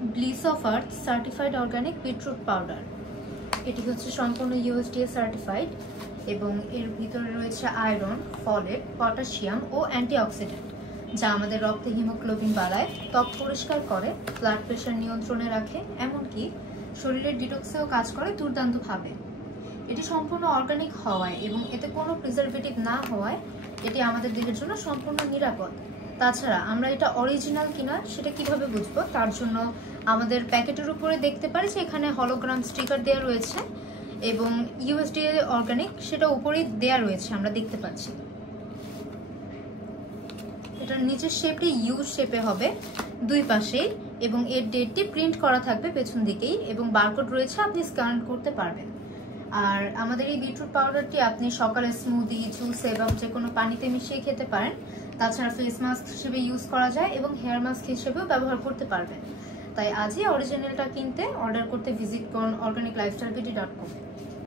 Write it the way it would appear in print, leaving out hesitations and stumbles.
Bliss of earth certified organic beetroot powder. এটি হচ্ছে সম্পূর্ণ ইউএসডিএ সার্টিফাইড এবং এর ভিতরে রয়েছে আয়রন, ফলেট, পটাশিয়াম ও অ্যান্টিঅক্সিডেন্ট, যা আমাদের রক্তে হিমোগ্লোবিন বাড়ায়, ত্বক পরিষ্কার করে, ব্লাড প্রেশার নিয়ন্ত্রণে রাখে, এমনকি শরীরের ডিটক্সেও কাজ করে দুর্দান্তভাবে। এটি সম্পূর্ণ অর্গানিক হওয়ায় এবং এতে কোনো প্রিজারভেটিভ না হওয়ায় এটি আমাদের দেহের জন্য সম্পূর্ণ নিরাপদ। তাছাড়া আমরা এটা অরিজিনাল কিনা সেটা কিভাবে বুঝবো, তার জন্য আমাদের প্যাকেটের উপরে দেখতে পারি যে এখানে হলোগ্রাম স্টিকার দেওয়া রয়েছে এবং ইউএসডিএ অর্গানিক সেটা উপরেই দেওয়া রয়েছে, আমরা দেখতে পাচ্ছি। এটার নিচের শেপটি ইউ শেপে হবে দুই পাশেই এবং এর ডেটটি প্রিন্ট করা থাকবে পেছন দিকেই এবং বারকোড রয়েছে, আপনি স্ক্যান করতে পারবেন। আর আমাদের এই বিটরুট পাউডারটি আপনি সকালে স্মুদি, জুস এবং যে কোনো পানিতে মিশিয়ে খেতে পারেন। তাছাড়া ফেস মাস্ক হিসেবে ইউজ করা যায় এবং হেয়ার মাস্ক হিসেবেও ব্যবহার করতে পারবেন। তাই আজই অরিজিনালটা কিনতে অর্ডার করতে ভিজিট করুন organiclifestylebeauty.com।